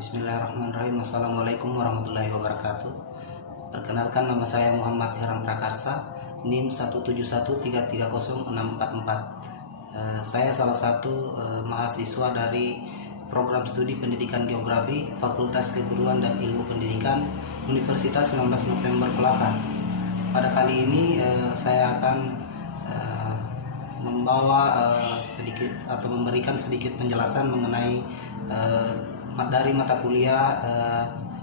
Bismillahirrahmanirrahim. Assalamualaikum warahmatullahi wabarakatuh. Perkenalkan, nama saya Muhammad Heran Prakarsa, NIM 171330644. Saya salah satu mahasiswa dari program studi pendidikan geografi Fakultas Keguruan dan Ilmu Pendidikan Universitas 19 November Kelaka. Pada kali ini saya akan membawa sedikit atau memberikan sedikit penjelasan mengenai dari mata kuliah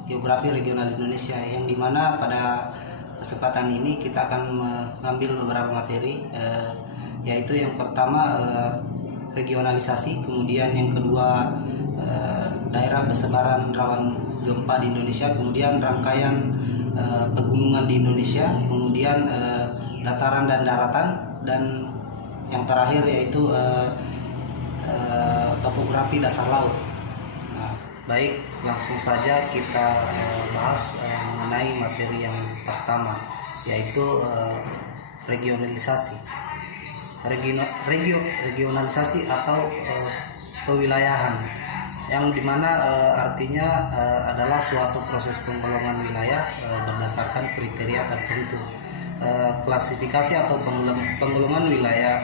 Geografi Regional Indonesia, yang dimana pada kesempatan ini kita akan mengambil beberapa materi, yaitu yang pertama regionalisasi, kemudian yang kedua daerah bersebaran rawan gempa di Indonesia, kemudian rangkaian pegunungan di Indonesia, kemudian dataran dan daratan, dan yang terakhir yaitu topografi dasar laut. Baik, langsung saja kita bahas mengenai materi yang pertama, yaitu regionalisasi. Regionalisasi atau pewilayahan, yang dimana artinya adalah suatu proses penggolongan wilayah berdasarkan kriteria tertentu. Klasifikasi atau penggolongan wilayah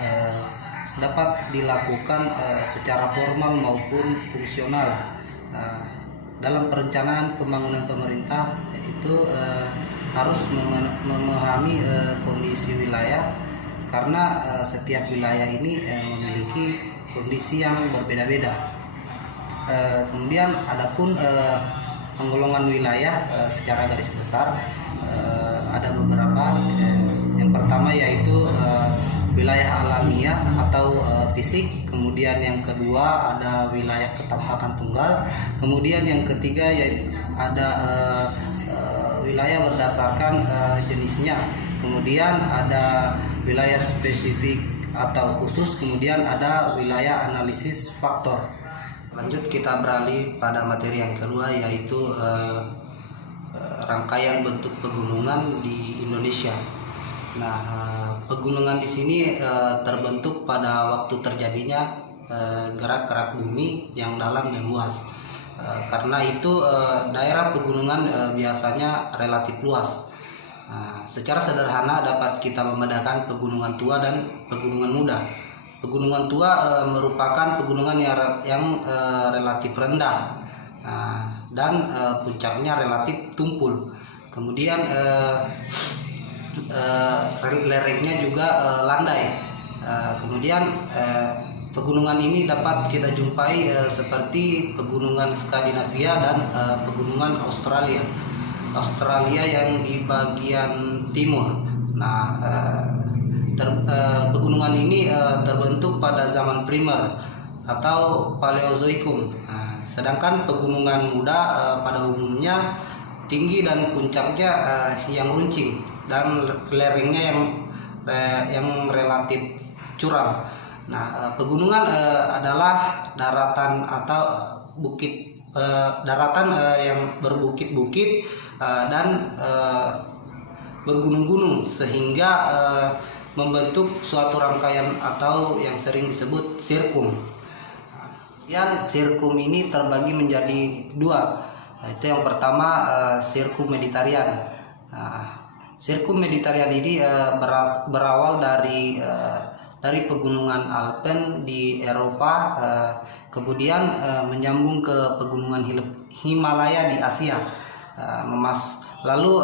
dapat dilakukan secara formal maupun fungsional. Dalam perencanaan pembangunan pemerintah itu harus memahami kondisi wilayah, karena setiap wilayah ini memiliki kondisi yang berbeda-beda. Kemudian adapun penggolongan wilayah secara garis besar ada beberapa. Yang pertama yaitu wilayah alamiah atau fisik, kemudian yang kedua ada wilayah ketampakan tunggal, kemudian yang ketiga yaitu ada wilayah berdasarkan jenisnya, kemudian ada wilayah spesifik atau khusus, kemudian ada wilayah analisis faktor. Lanjut, kita beralih pada materi yang kedua, yaitu rangkaian bentuk pegunungan di Indonesia. Nah, pegunungan di sini terbentuk pada waktu terjadinya gerak-gerak bumi yang dalam dan luas. Karena itu daerah pegunungan biasanya relatif luas. Secara sederhana dapat kita membedakan pegunungan tua dan pegunungan muda. Pegunungan tua merupakan pegunungan yang relatif rendah dan puncaknya relatif tumpul. Kemudian lerengnya juga landai. Kemudian pegunungan ini dapat kita jumpai seperti pegunungan Skandinavia dan pegunungan Australia yang di bagian timur. Nah, pegunungan ini terbentuk pada zaman primer atau Paleozoikum. Sedangkan pegunungan muda pada umumnya tinggi dan puncaknya yang runcing, dan lerengnya yang relatif curam. Nah, pegunungan adalah daratan atau bukit, daratan yang berbukit-bukit dan bergunung-gunung, sehingga membentuk suatu rangkaian atau yang sering disebut sirkum. Yang sirkum ini terbagi menjadi dua. Itu yang pertama sirkum Mediterranean. Sirkum Mediterranean ini berawal dari pegunungan Alpen di Eropa, kemudian menyambung ke pegunungan Himalaya di Asia, lalu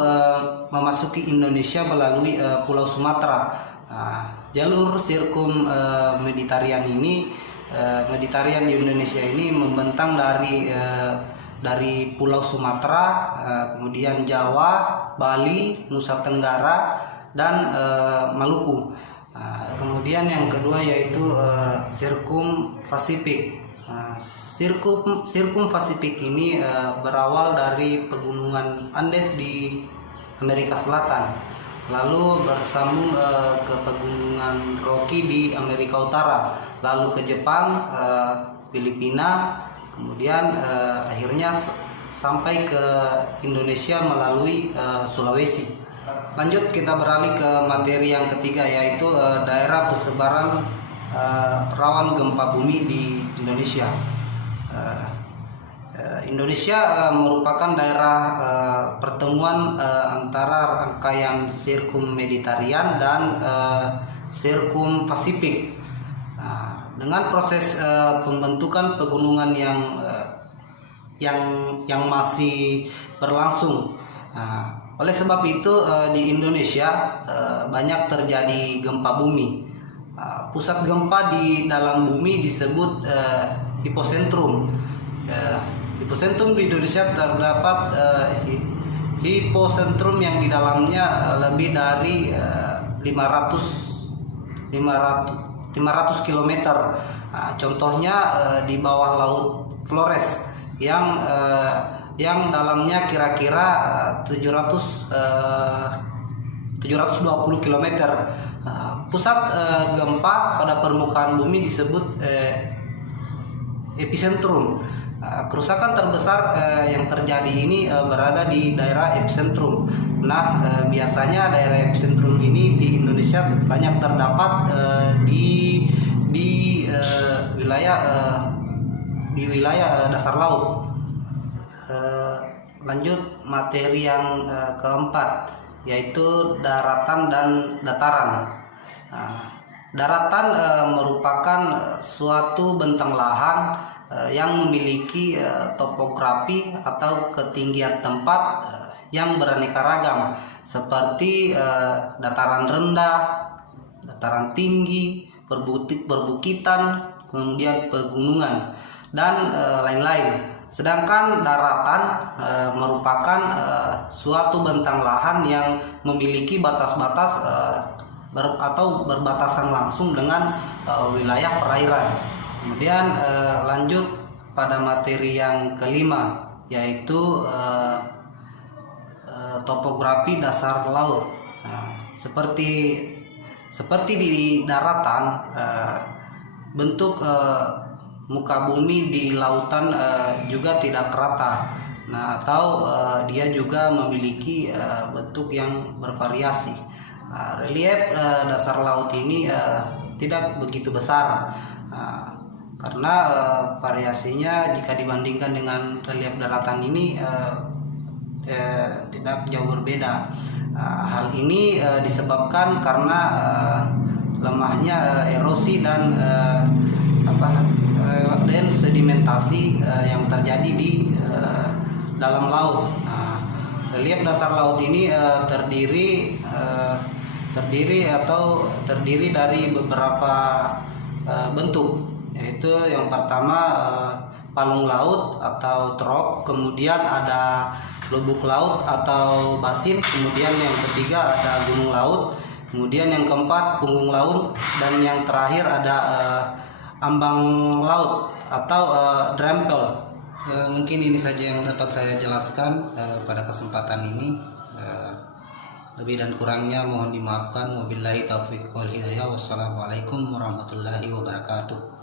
memasuki Indonesia melalui Pulau Sumatera. Jalur sirkum Mediterranean di Indonesia ini membentang dari Pulau Sumatera, kemudian Jawa, Bali, Nusa Tenggara, dan Maluku. Kemudian yang kedua yaitu sirkum Pasifik. Sirkum Pasifik ini berawal dari pegunungan Andes di Amerika Selatan, lalu bersambung ke pegunungan Rocky di Amerika Utara, lalu ke Jepang, Filipina, kemudian akhirnya sampai ke Indonesia melalui Sulawesi. Lanjut, kita beralih ke materi yang ketiga, yaitu daerah persebaran rawan gempa bumi di Indonesia. Indonesia merupakan daerah pertemuan antara rangkaian sirkum Mediterranean dan sirkum Pasifik. Nah, dengan proses pembentukan pegunungan yang masih berlangsung. Nah, oleh sebab itu di Indonesia banyak terjadi gempa bumi. Pusat gempa di dalam bumi disebut hipocentrum. Hipocentrum di Indonesia terdapat hipocentrum yang di dalamnya lebih dari 500 km. Nah, contohnya di bawah Laut Flores yang dalamnya kira-kira 720 km. Pusat gempa pada permukaan bumi disebut epicentrum. Kerusakan terbesar yang terjadi ini berada di daerah epicentrum. Nah, biasanya daerah epicentrum ini di Indonesia banyak terdapat di wilayah dasar laut. Lanjut materi yang keempat, yaitu daratan dan dataran. Daratan merupakan suatu bentang lahan yang memiliki topografi atau ketinggian tempat yang beraneka ragam, seperti dataran rendah, dataran tinggi, perbukitan, kemudian pegunungan, dan lain-lain. Sedangkan daratan merupakan suatu bentang lahan yang memiliki batas-batas atau berbatasan langsung dengan wilayah perairan. Kemudian lanjut pada materi yang kelima, yaitu topografi dasar laut. Seperti di daratan, bentuk muka bumi di lautan juga tidak rata. Atau dia juga memiliki bentuk yang bervariasi. Relief dasar laut ini tidak begitu besar. Karena variasinya jika dibandingkan dengan relief daratan ini tidak jauh berbeda. Hal ini disebabkan karena lemahnya erosi dan sedimentasi yang terjadi di dalam laut. Relief dasar laut ini terdiri dari beberapa bentuk, yaitu yang pertama palung laut atau trough, kemudian ada lubuk laut atau basin, kemudian yang ketiga ada gunung laut, kemudian yang keempat punggung laut, dan yang terakhir ada ambang laut atau drempel. Mungkin ini saja yang dapat saya jelaskan pada kesempatan ini. Lebih dan kurangnya mohon dimaafkan. Wabillahi taufiq wal hidayah. Wassalamualaikum warahmatullahi wabarakatuh.